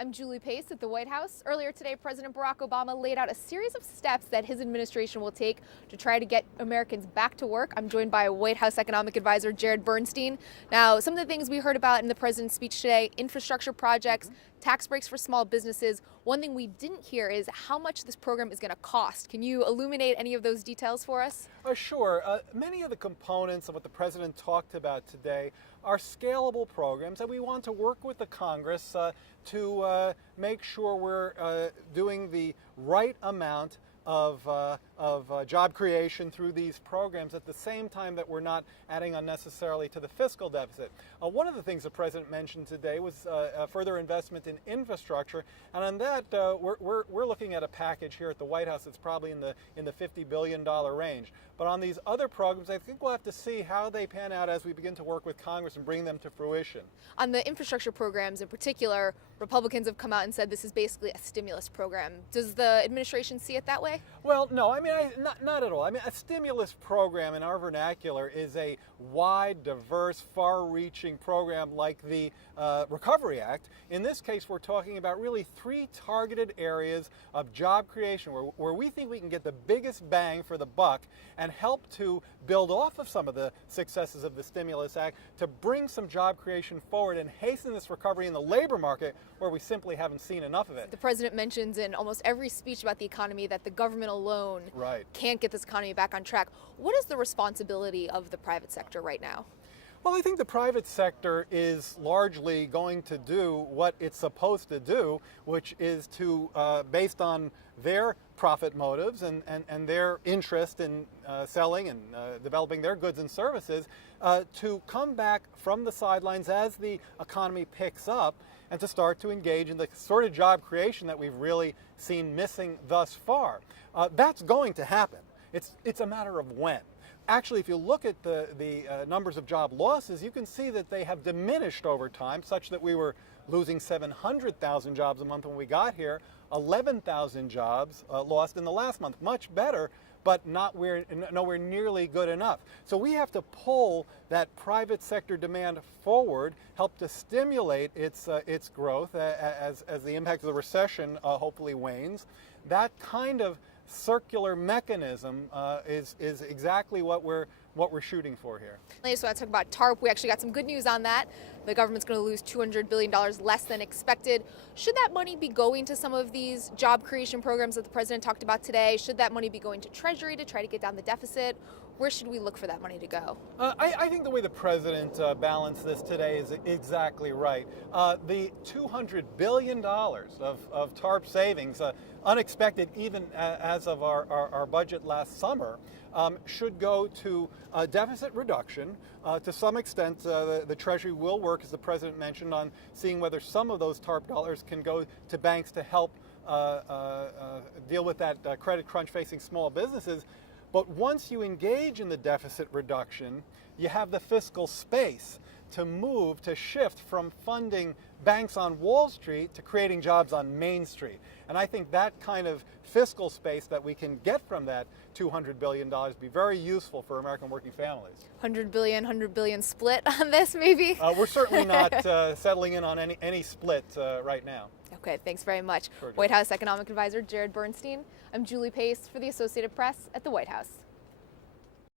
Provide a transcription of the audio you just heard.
I'm Julie Pace at the White House. Earlier today, President Barack Obama laid out a series of steps that his administration will take to try to get Americans back to work. I'm joined by White House economic advisor Jared Bernstein. Now, some of the things we heard about in the president's speech today: infrastructure projects, tax breaks for small businesses. One thing we didn't hear is how much this program is going to cost. Can you illuminate any of those details for us? Sure. Many of the components of what the president talked about today are scalable programs, and we want to work with the Congress to make sure we're doing the right amount of job creation through these programs at the same time that we're not adding unnecessarily to the fiscal deficit. One of the things the president mentioned today was further investment in infrastructure, and on that we're looking at a package here at the White House that's probably in the $50 billion range. But on these other programs, I think we'll have to see how they pan out as we begin to work with Congress and bring them to fruition. On the infrastructure programs in particular, Republicans have come out and said this is basically a stimulus program. Does the administration see it that way? Well, no, not at all. I mean, a stimulus program in our vernacular is a wide, diverse, far-reaching program like the Recovery Act. In this case, we're talking about really three targeted areas of job creation where we think we can get the biggest bang for the buck and help to build off of some of the successes of the Stimulus Act to bring some job creation forward and hasten this recovery in the labor market where we simply haven't seen enough of it. The president mentions in almost every speech about the economy that the government alone can't get this economy back on track. What is the responsibility of the private sector right now? Well, I think the private sector is largely going to do what it's supposed to do, which is to, based on their profit motives and their interest in selling and developing their goods and services, to come back from the sidelines as the economy picks up and to start to engage in the sort of job creation that we've really seen missing thus far. That's going to happen. It's a matter of when. Actually, if you look at the numbers of job losses, you can see that they have diminished over time, such that we were losing 700,000 jobs a month when we got here, 11,000 jobs lost in the last month. Much better, but nowhere nearly good enough. So we have to pull that private sector demand forward, help to stimulate its growth as the impact of the recession hopefully wanes. That kind of circular mechanism is exactly what we're shooting for here. I just want to talk about TARP. We actually got some good news on that. The government's going to lose $200 billion less than expected. Should that money be going to some of these job creation programs that the president talked about today? Should that money be going to Treasury to try to get down the deficit? Where should we look for that money to go? I think the way the president balanced this today is exactly right. The $200 billion of TARP savings, unexpected even as of our budget last summer, should go to deficit reduction. To some extent, the Treasury will work, as the president mentioned, on seeing whether some of those TARP dollars can go to banks to help deal with that credit crunch facing small businesses. But once you engage in the deficit reduction, you have the fiscal space to shift from funding banks on Wall Street to creating jobs on Main Street. And I think that kind of fiscal space that we can get from that $200 billion would be very useful for American working families. $100 billion split on this, maybe? We're certainly not settling in on any split right now. Okay, thanks very much. Sure, White House economic advisor Jared Bernstein. I'm Julie Pace for the Associated Press at the White House.